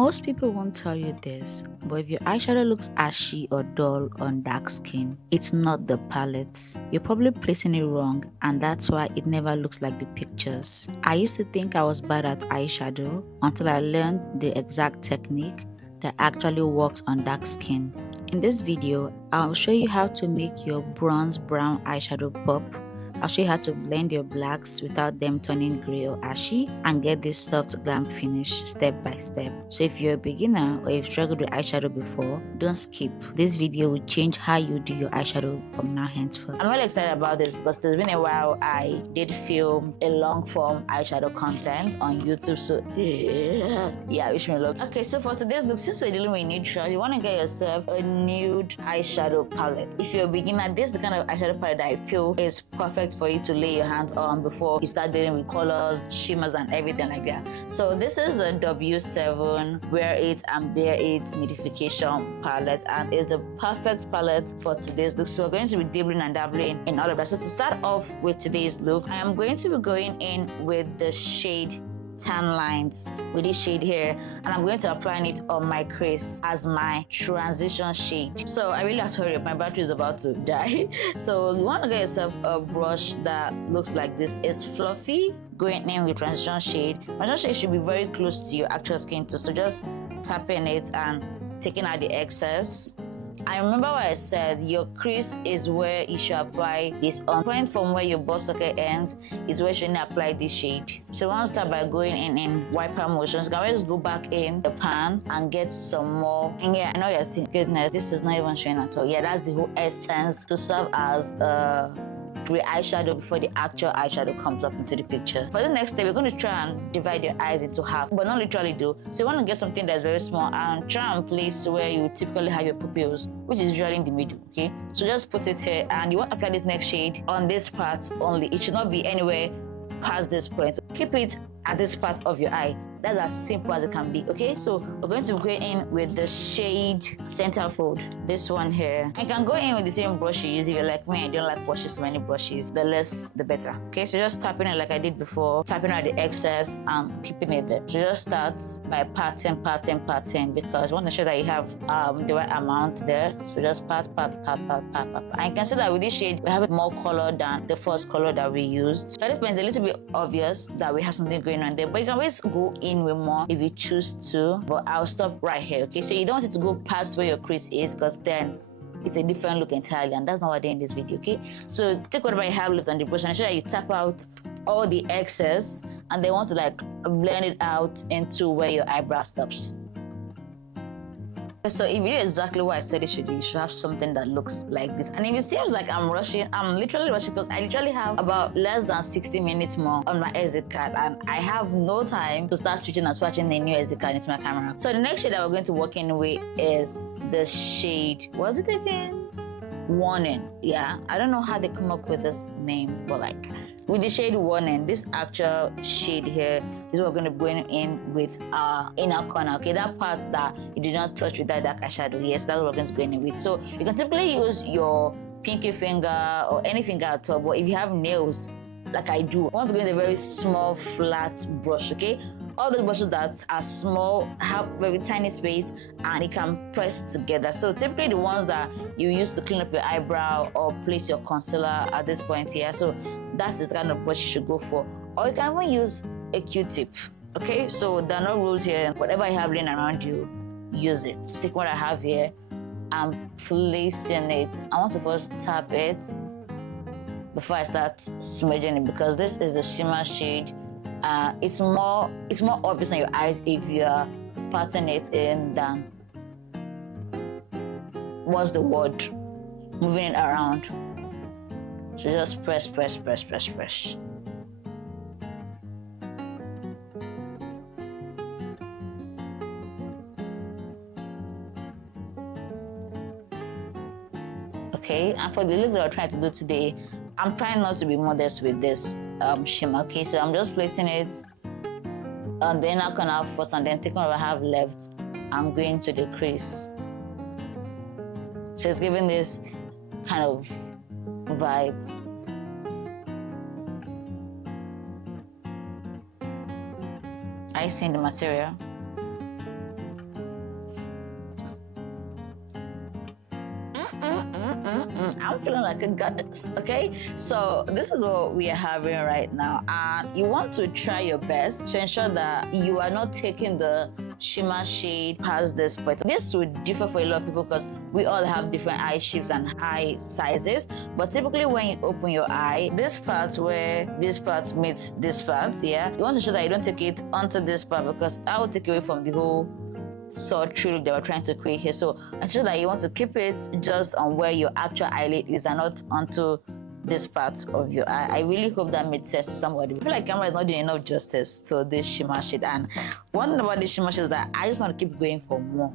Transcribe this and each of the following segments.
Most people won't tell you this, but if your eyeshadow looks ashy or dull on dark skin, it's not the palette. You're probably placing it wrong, and that's why it never looks like the pictures. I used to think I was bad at eyeshadow until I learned the exact technique that actually works on dark skin. In this video, I'll show you how to make your bronze brown eyeshadow pop. I'll show you how to blend your blacks without them turning grey or ashy and get this soft glam finish step by step. So if you're a beginner or you've struggled with eyeshadow before, don't skip. This video will change how you do your eyeshadow from now henceforth. I'm really excited about this because there's been a while I did film a long form eyeshadow content on YouTube, so yeah, wish me luck. Okay, so for today's look, since we're dealing with neutral, you want to get yourself a nude eyeshadow palette. If you're a beginner, this is the kind of eyeshadow palette that I feel is perfect for you to lay your hands on before you start dealing with colors, shimmers, and everything like that. So this is the W7 Wear It and Bear It Nidification palette, and it's the perfect palette for today's look. So we're going to be dibbling and dabbling in all of that. So to start off with today's look, I am going to be going in with the shade Tan Lines with this shade here, and I'm going to apply it on my crease as my transition shade. So I really have to hurry up, my battery is about to die. So you want to get yourself a brush that looks like this. It's fluffy, going in with transition shade. Transition shade should be very close to your actual skin too, so just tapping it and taking out the excess. I remember what I said, your crease is where you should apply this on. Point from where your ball socket ends is where you should apply this shade. So you want to start by going in wiper motions. You can always go back in the pan and get some more. And yeah, I know you're saying, goodness, this is not even showing at all. Yeah, that's the whole essence, to serve as a gray eyeshadow before the actual eyeshadow comes up into the picture. For the next step, we're going to try and divide your eyes into half, but not literally though. So you want to get something that's very small and try and place where you typically have your pupils, which is usually in the middle, okay? So just put it here, and you want to apply this next shade on this part only. It should not be anywhere past this point. Keep it at this part of your eye. That's as simple as it can be, okay? So we're going to go in with the shade Centerfold, this one here. I can go in with the same brush you use. If you're like me, I don't like washing so many brushes. The less, the better, okay? So just tapping it like I did before, tapping out the excess and keeping it there. So just start by patting, because you want to make sure that you have the right amount there. So just pat. And you can see that with this shade, we have more color than the first color that we used. So at this point, it's a little bit obvious that we have something going on there, but you can always go in with more if you choose to, but I'll stop right here, okay? So you don't want it to go past where your crease is, because then it's a different look entirely, and that's not what I did in this video, okay? So take whatever you have left on the brush and ensure that you tap out all the excess, and then want to like blend it out into where your eyebrow stops. So if you do exactly what I said you should do, you should have something that looks like this. And if it seems like I'm rushing, I'm literally rushing, because I literally have about less than 60 minutes more on my SD card, and I have no time to start switching and swatching the new SD card into my camera. So the next shade that we're going to work in with is the shade, what's it again? Warning. Yeah, I don't know how they come up with this name, but like with the shade Warning, this actual shade here is what we're going to be going in with our inner corner, okay? That part that you did not touch with that dark eyeshadow, yes, that's what we're going to go in with. So you can typically use your pinky finger or any finger at all, but if you have nails like I do, I want to go in a very small flat brush, okay? All those brushes that are small have very tiny space and it can press together. So typically the ones that you use to clean up your eyebrow or place your concealer at this point here. So that is the kind of brush you should go for. Or you can even use a Q-tip, okay? So there are no rules here. Whatever you have laying around you, use it. Take what I have here and placing it. I want to first tap it before I start smudging it, because this is a shimmer shade. It's more obvious on your eyes if you're patting it in than what's the word, moving it around. So just press. Okay, and for the look that we're trying to do today, I'm trying not to be modest with this shimmer, okay? So I'm just placing it on the inner corner first, and then taking what I have left and going to the crease. So it's giving this kind of vibe. Are you seeing the material? I'm feeling like a goddess, okay? So this is what we are having right now. And you want to try your best to ensure that you are not taking the shimmer shade past this point. This would differ for a lot of people because we all have different eye shapes and eye sizes. But typically when you open your eye, this part where this part meets this part, yeah, you want to ensure that you don't take it onto this part because that will take away from the whole sultry look that we're trying to create here. So ensure that you want to keep it just on where your actual eyelid is and not onto this part of your eye. I really hope that made sense to somebody. I feel like camera is not doing enough justice to this shimmer shade, and one thing about this shimmer shade is that I just want to keep going for more.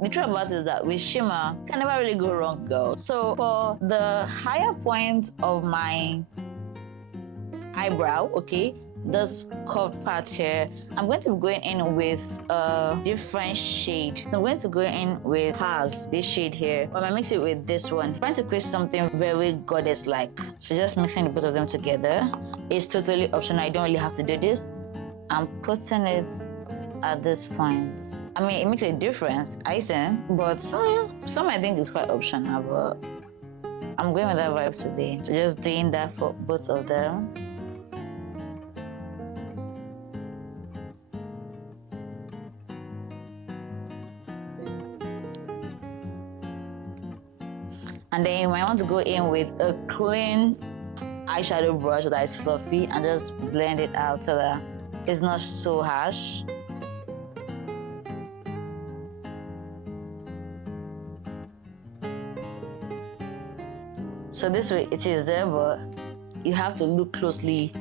The truth about it is that with shimmer, you can never really go wrong, girl. So for the higher point of my eyebrow, okay, this curved part here, I'm going to be going in with a different shade. So I'm going to go in with hers, this shade here, but I mix it with this one. I'm trying to create something very goddess-like. So just mixing the both of them together. It's totally optional. I don't really have to do this. I'm putting it at this point. I mean, it makes a difference, icing, but some I think is quite optional, but I'm going with that vibe today. So just doing that for both of them. And then you might want to go in with a clean eyeshadow brush that is fluffy and just blend it out so that it's not so harsh. So this way it is there, but you have to look closely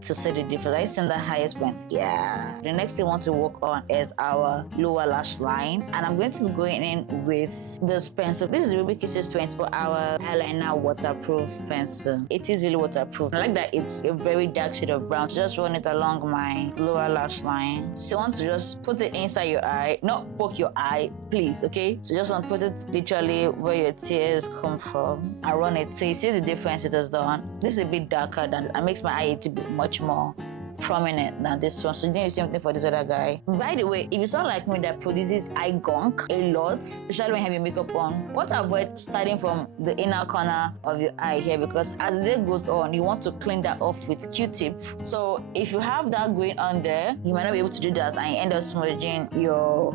to see the difference. I see the highest point. Yeah. The next thing I want to work on is our lower lash line. And I'm going to be going in with this pencil. This is the Ruby Kisses 24-hour eyeliner waterproof pencil. It is really waterproof. I like that it's a very dark shade of brown. So just run it along my lower lash line. So you want to just put it inside your eye, not poke your eye, please, okay? So just want to put it literally where your tears come from and run it. So you see the difference it has done. This is a bit darker than it makes my eye to be much more prominent than this one. So you didn't do the same thing for this other guy. By the way, if you sound like me that produces eye gunk a lot, especially when you have your makeup on, what to avoid starting from the inner corner of your eye here, because as the day goes on, you want to clean that off with Q-tip. So if you have that going on there, you might not be able to do that and you end up smudging your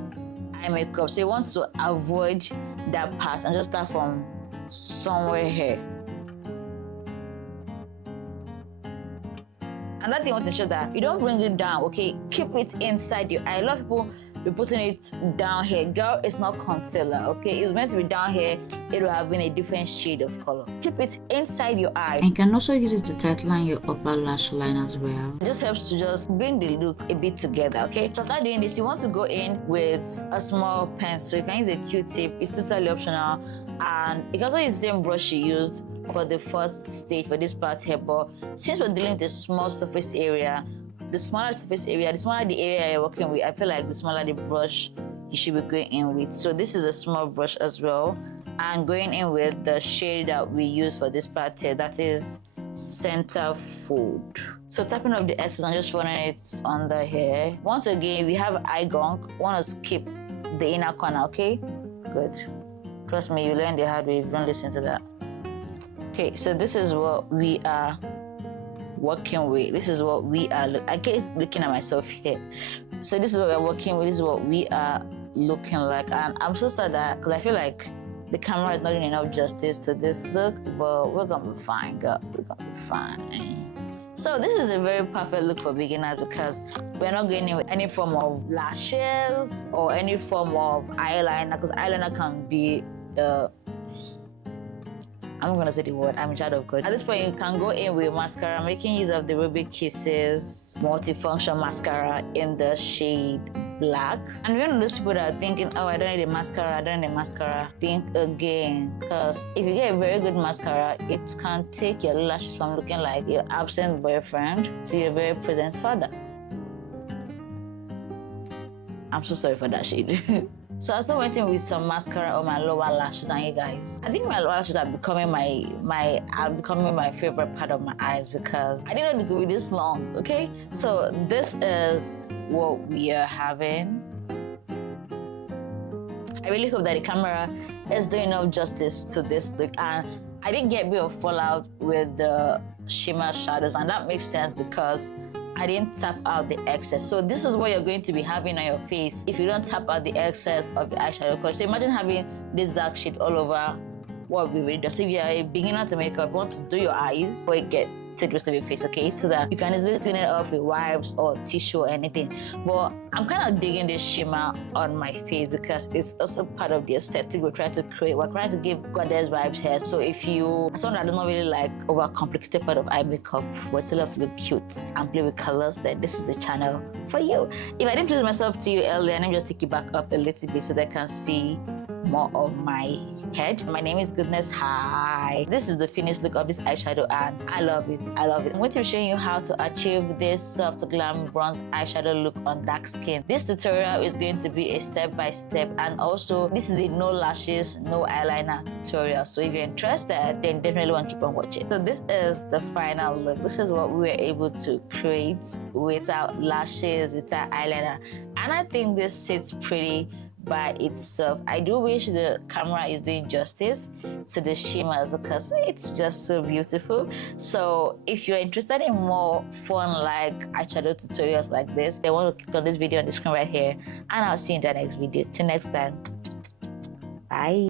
eye makeup. So you want to avoid that part and just start from somewhere here. Another thing I want to show that you don't bring it down, okay? Keep it inside your eye. A lot of people be putting it down here. Girl, it's not concealer, okay? It was meant to be down here. It will have been a different shade of color. Keep it inside your eye. And you can also use it to tightline your upper lash line as well. It just helps to just bring the look a bit together, okay? So after doing this, you want to go in with a small pencil. You can use a Q-tip. It's totally optional. And you can also use the same brush you used for the first stage for this part here, but since we're dealing with a small surface area, the smaller the surface area, the smaller the area you're working with, I feel like the smaller the brush you should be going in with. So this is a small brush as well, and going in with the shade that we use for this part here, that is Center Fold. So tapping up the excess and just running it under here. Once again, if you have eye gunk, want to skip the inner corner, okay? Good. Trust me, you learn the hard way if you don't listen to that. Okay, so this is what we are working with. This is what we are I keep looking at myself here. So this is what we're working with. This is what we are looking like. And I'm so sad that because I feel like the camera is not doing enough justice to this look, but we're gonna be fine, girl. We're gonna be fine. So this is a very perfect look for beginners because we're not going in with any form of lashes or any form of eyeliner, because eyeliner can be I'm not gonna say the word, I'm a child of God. At this point, you can go in with mascara, making use of the Ruby Kisses multifunction mascara in the shade black. And you're one of those people that are thinking, oh, I don't need a mascara, I don't need a mascara. Think again, because if you get a very good mascara, it can take your lashes from looking like your absent boyfriend to your very present father. I'm so sorry for that shade. So I also went in with some mascara on my lower lashes, and you guys, I think my lower lashes are becoming my favorite part of my eyes because I didn't know they could be this long, okay? So this is what we are having. I really hope that the camera is doing enough justice to this look. And I did get a bit of fallout with the shimmer shadows, and that makes sense because I didn't tap out the excess. So this is what you're going to be having on your face if you don't tap out the excess of the eyeshadow color. So imagine having this dark shade all over what we really do. So if you're a beginner to makeup, you want to do your eyes before you get to the rest of your face, okay? So that you can easily clean it off with wipes or tissue or anything. But I'm kind of digging this shimmer on my face because it's also part of the aesthetic we're trying to create. We're trying to give goddess vibes here. So if you, someone that does not really like over-complicated part of eye makeup, but still have to look cute and play with colors, then this is the channel for you. If I didn't introduce myself to you earlier, let me just take you back up a little bit so that I can see more of my head. My name is Goodness. Hi. This is the finished look of this eyeshadow and I love it. I love it. I'm going to be showing you how to achieve this soft glam bronze eyeshadow look on dark skin. This tutorial is going to be a step-by-step, and also this is a no lashes, no eyeliner tutorial. So if you're interested, then definitely want to keep on watching. So this is the final look. This is what we were able to create without lashes, without eyeliner. And I think this sits pretty by itself. I do wish the camera is doing justice to the shimmers because it's just so beautiful. So if you're interested in more fun like eyeshadow tutorials like this, then want to click on this video on the screen right here, and I'll see you in the next video. Till next time, bye.